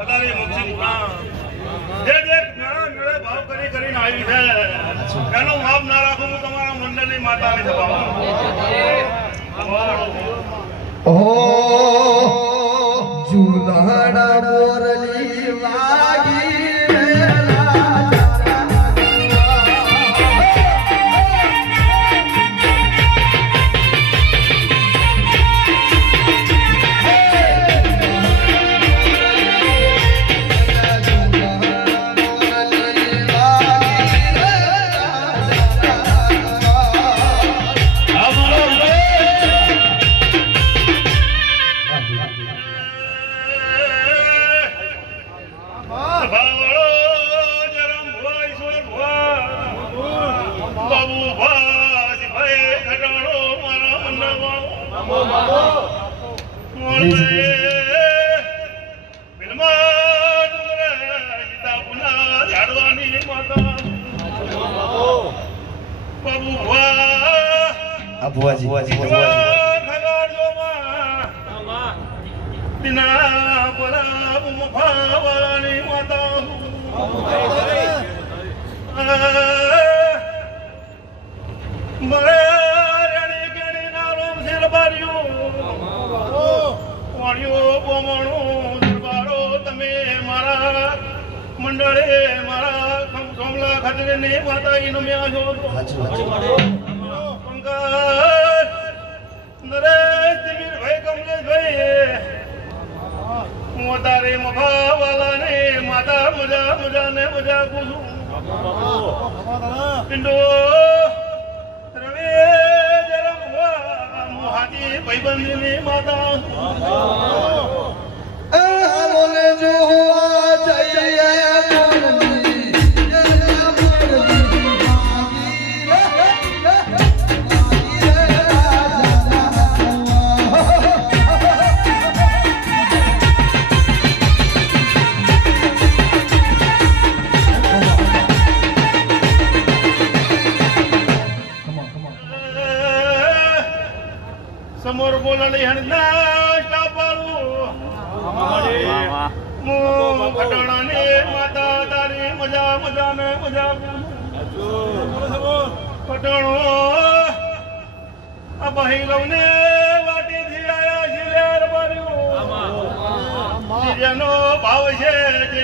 અદારી મુક્ષી ના જે મેળે ભાવ કરીને આવી છે એનો માપ ના રાખું હું તમારા મંડળની માતાની સભામાં ઓ જુલાડા મોરલી વાગી મંડળે મારા કમલા ખાતરે ને માતા ઈનો મે આજો પંકજ નરેશ ભાઈ કમલેશ ભાઈ હું તારે મફા વાલા ને માતા મજા મજા ને મજા કુસું પિંડો રવે જરમ વા મોહાજી ભાઈબંધી ની માતા બોલે જો જઈએ સમોર બોલાણી હણના સ્ટાપાલુ મો ખટાણા ને માતા તારી મજા મજા ને મજા ખટાણો આ બહિલવ ને વાટી થી આયા શિલેર બાર્યો જેનો ભાવ છે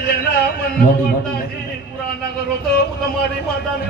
જેના મન મોટાથી પૂરા ના કરો તો તમારી માતા ને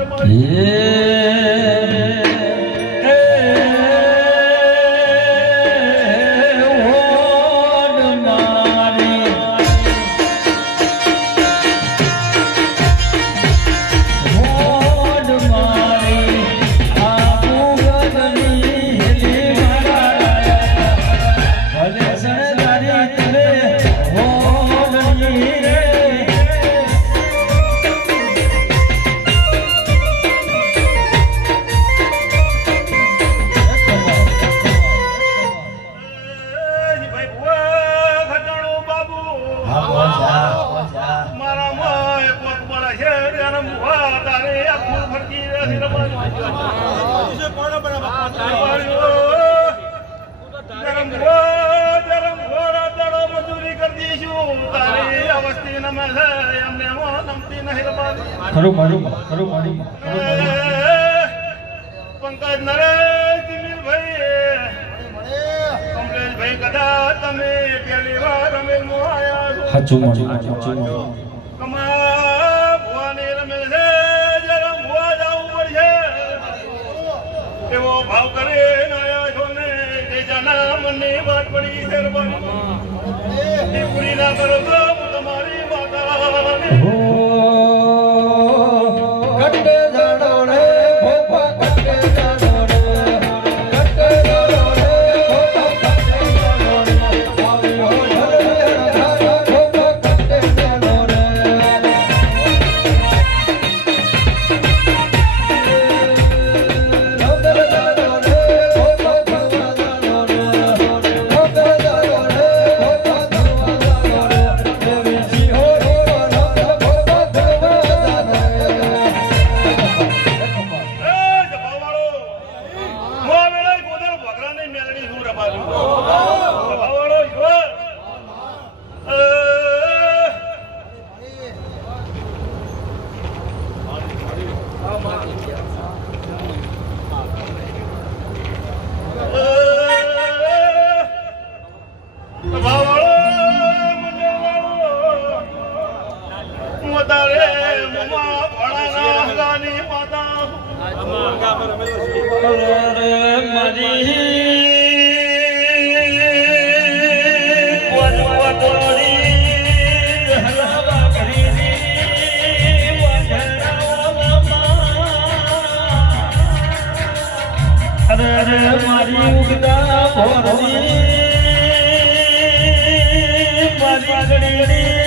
પંકજ નરેશ ભાઈ કમલેશ ભાઈ કદા તમે પહેલી વાર અમે આયા કમા ભુવાની રમે છે જરા ભુવા જવું પડશે એવો ભાવ કરે આયા છો ને જે જાના મનની વાત પડી છે પૂરી ના કરો તો તમારી માતા મારી ઉગતા ભોરની મારી ગળી